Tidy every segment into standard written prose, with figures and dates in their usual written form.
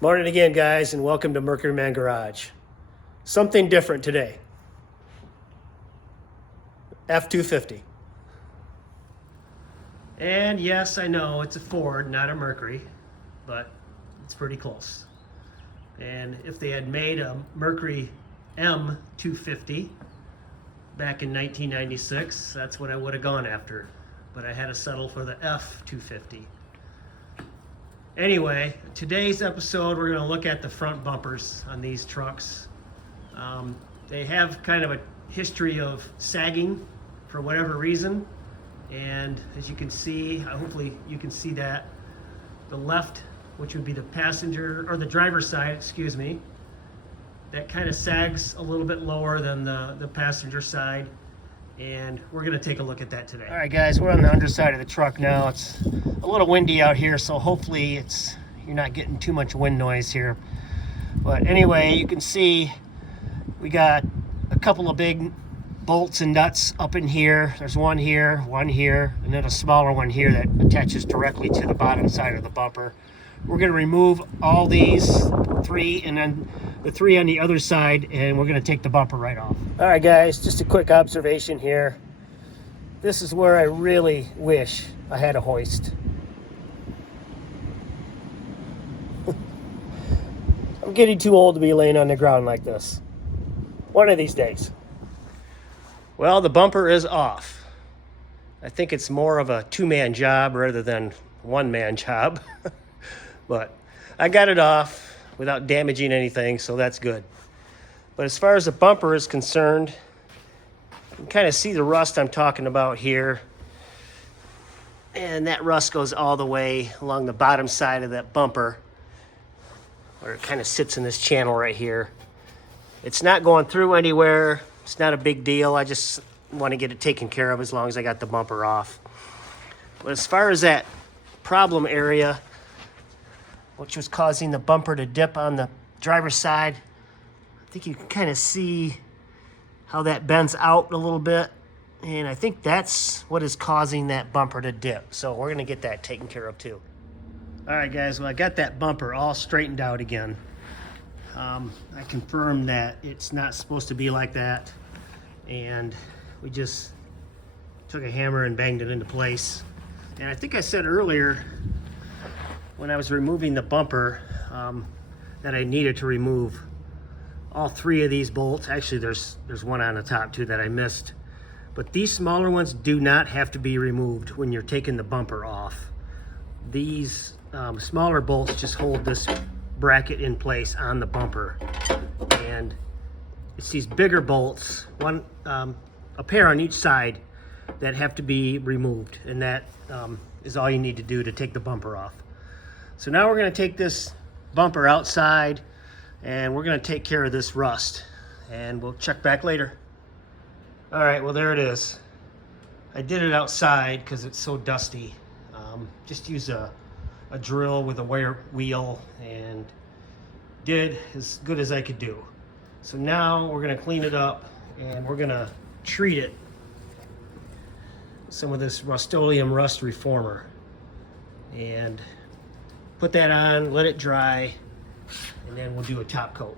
Morning again, guys, and welcome to Mercury Man Garage. Something different today. F250. And yes, I know it's a Ford, not a Mercury, but it's pretty close. And if they had made a Mercury M250 back in 1996, that's what I would have gone after. But I had to settle for the F250. Anyway, today's episode, we're going to look at the front bumpers on these trucks. They have kind of a history of sagging for whatever reason. And as you can see, hopefully you can see that, the left, which would be the passenger, or the driver's side, excuse me, that kind of sags a little bit lower than the passenger side. And we're going to take a look at that today. All right, guys, we're on the underside of the truck now. It's a little windy out here, so hopefully you're not getting too much wind noise here. But anyway, you can see we got a couple of big bolts and nuts up in here. There's one here, and then a smaller one here that attaches directly to the bottom side of the bumper. We're going to remove all these three and then the three on the other side, and we're going to take the bumper right off. All right, guys, just a quick observation here. This is where I really wish I had a hoist. I'm getting too old to be laying on the ground like this. One of these days. Well, the bumper is off. I think it's more of a two-man job rather than one-man job. But I got it off without damaging anything, so that's good. But as far as the bumper is concerned, you can kind of see the rust I'm talking about here. And that rust goes all the way along the bottom side of that bumper, where it kind of sits in this channel right here. It's not going through anywhere. It's not a big deal. I just want to get it taken care of as long as I got the bumper off. But as far as that problem area, which was causing the bumper to dip on the driver's side, I think you can kind of see how that bends out a little bit. And I think that's what is causing that bumper to dip. So we're going to get that taken care of too. All right, guys, well, I got that bumper all straightened out again. I confirmed that it's not supposed to be like that. And we just took a hammer and banged it into place. And I think I said earlier, when I was removing the bumper, that I needed to remove all three of these bolts. Actually, there's one on the top too that I missed. But these smaller ones do not have to be removed when you're taking the bumper off. These smaller bolts just hold this bracket in place on the bumper. And it's these bigger bolts, a pair on each side, that have to be removed. And that is all you need to do to take the bumper off. So now we're going to take this bumper outside and we're going to take care of this rust, and we'll check back later. All right, well, there it is. I did it outside because it's so dusty. Just use a drill with a wire wheel and did as good as I could do. So now we're going to clean it up and we're going to treat it with some of this Rust-Oleum Rust Reformer. And put that on, let it dry, and then we'll do a top coat.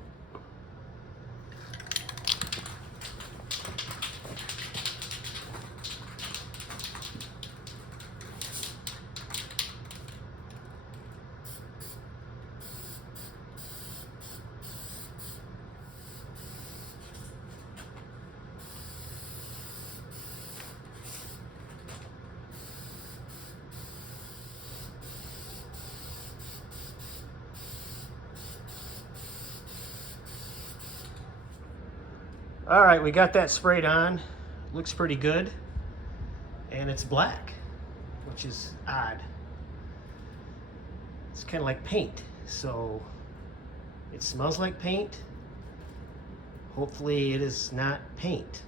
All right, we got that sprayed on. Looks pretty good. And it's black, which is odd. It's kind of like paint. So it smells like paint. Hopefully it is not paint.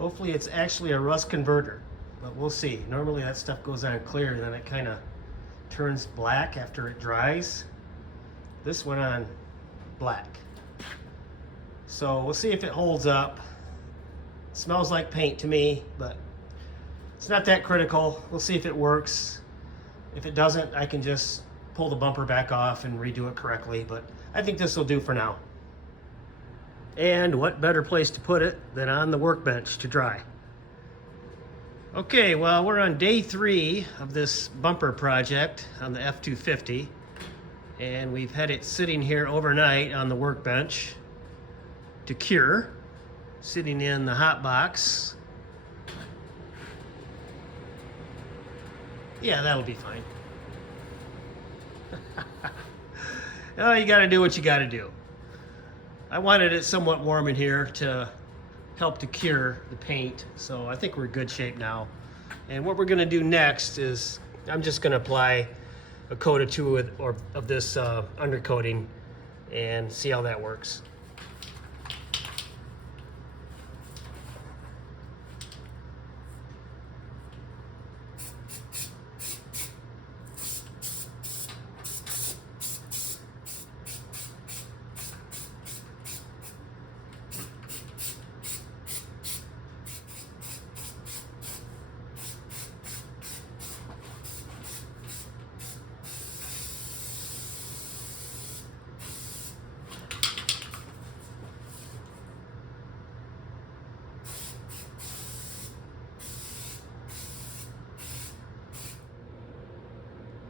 Hopefully it's actually a rust converter, but we'll see. Normally that stuff goes on clear and then it kind of turns black after it dries. This went on black. So we'll see if it holds up. It smells like paint to me, but it's not that critical. We'll see if it works. If it doesn't, I can just pull the bumper back off and redo it correctly, but I think this will do for now. And what better place to put it than on the workbench to dry. Okay, well, we're on day 3 of this bumper project on the F250, and we've had it sitting here overnight on the workbench to cure, sitting in the hot box. Yeah, that'll be fine. Oh, you gotta do what you gotta do. I wanted it somewhat warm in here to help to cure the paint, so I think we're in good shape now. And what we're gonna do next is I'm just gonna apply a coat or two of this undercoating and see how that works.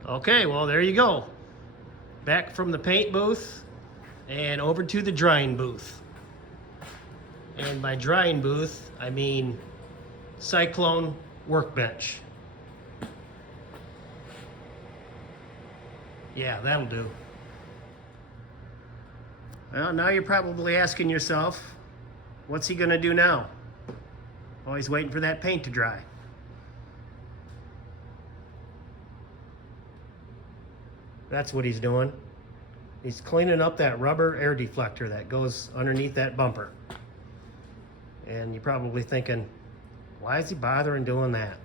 Okay, well, there you go. Back from the paint booth and over to the drying booth. And by drying booth, I mean Cyclone workbench. Yeah, that'll do. Well, now you're probably asking yourself, what's he gonna do now? Oh, he's waiting for that paint to dry. That's what he's doing. He's cleaning up that rubber air deflector that goes underneath that bumper. And you're probably thinking, why is he bothering doing that?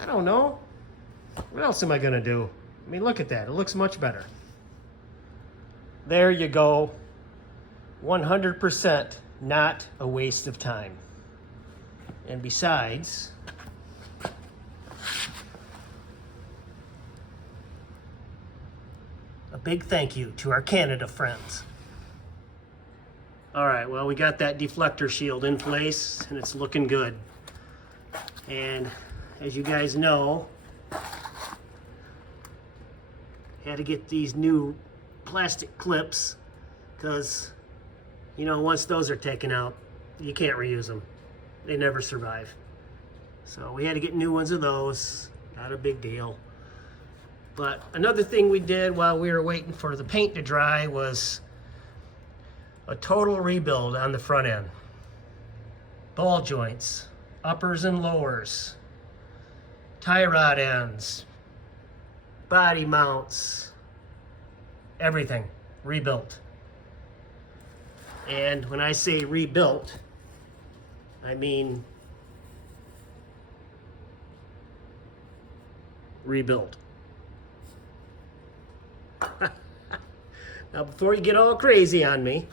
I don't know. What else am I gonna do? I mean, look at that, it looks much better. There you go. 100% not a waste of time. And besides, a big thank you to our Canada friends. All right, well, we got that deflector shield in place and it's looking good. And as you guys know, had to get these new plastic clips because, you know, once those are taken out, you can't reuse them. They never survive. So we had to get new ones of those. Not a big deal. But another thing we did while we were waiting for the paint to dry was a total rebuild on the front end. Ball joints, uppers and lowers, tie rod ends, body mounts, everything rebuilt. And when I say rebuilt, I mean rebuilt. Now, before you get all crazy on me,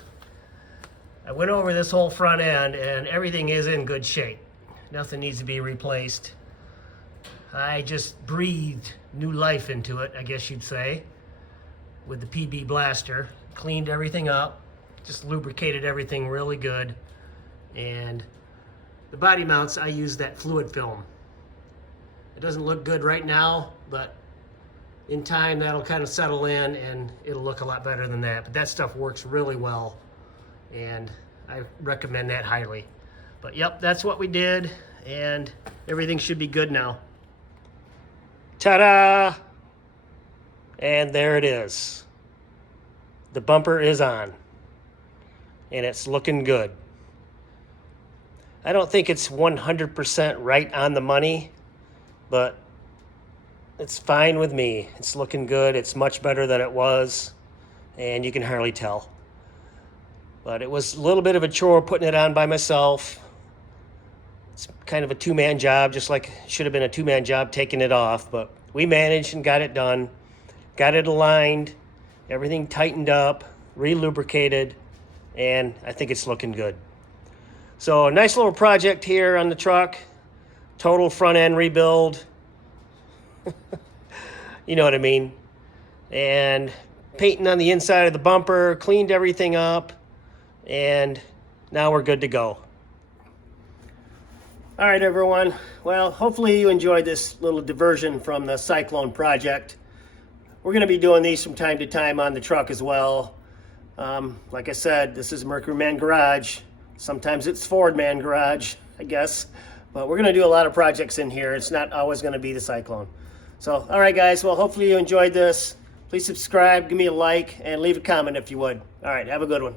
I went over this whole front end and everything is in good shape. Nothing needs to be replaced. I just breathed new life into it, I guess you'd say, with the PB blaster. Cleaned everything up, just lubricated everything really good. And the body mounts, I use that fluid film. It doesn't look good right now, but in time that'll kind of settle in and it'll look a lot better than that. But that stuff works really well and I recommend that highly. But yep, that's what we did and everything should be good now. Ta-da! And there it is. The bumper is on and it's looking good. I don't think it's 100% right on the money, but it's fine with me. It's looking good. It's much better than it was, and you can hardly tell. But it was a little bit of a chore putting it on by myself. It's kind of a two-man job, just like it should have been a two-man job taking it off, but we managed and got it done. Got it aligned, everything tightened up, re-lubricated, and I think it's looking good. So a nice little project here on the truck. Total front end rebuild. You know what I mean. and painting on the inside of the bumper, cleaned everything up, and now we're good to go. All right, everyone. Well, hopefully you enjoyed this little diversion from the Cyclone project. We're going to be doing these from time to time on the truck as well. Like I said, this is Mercury Man Garage. Sometimes it's Ford Man Garage, I guess. But we're going to do a lot of projects in here. It's not always going to be the Cyclone. So, all right, guys. Well, hopefully you enjoyed this. Please subscribe, give me a like, and leave a comment if you would. All right, have a good one.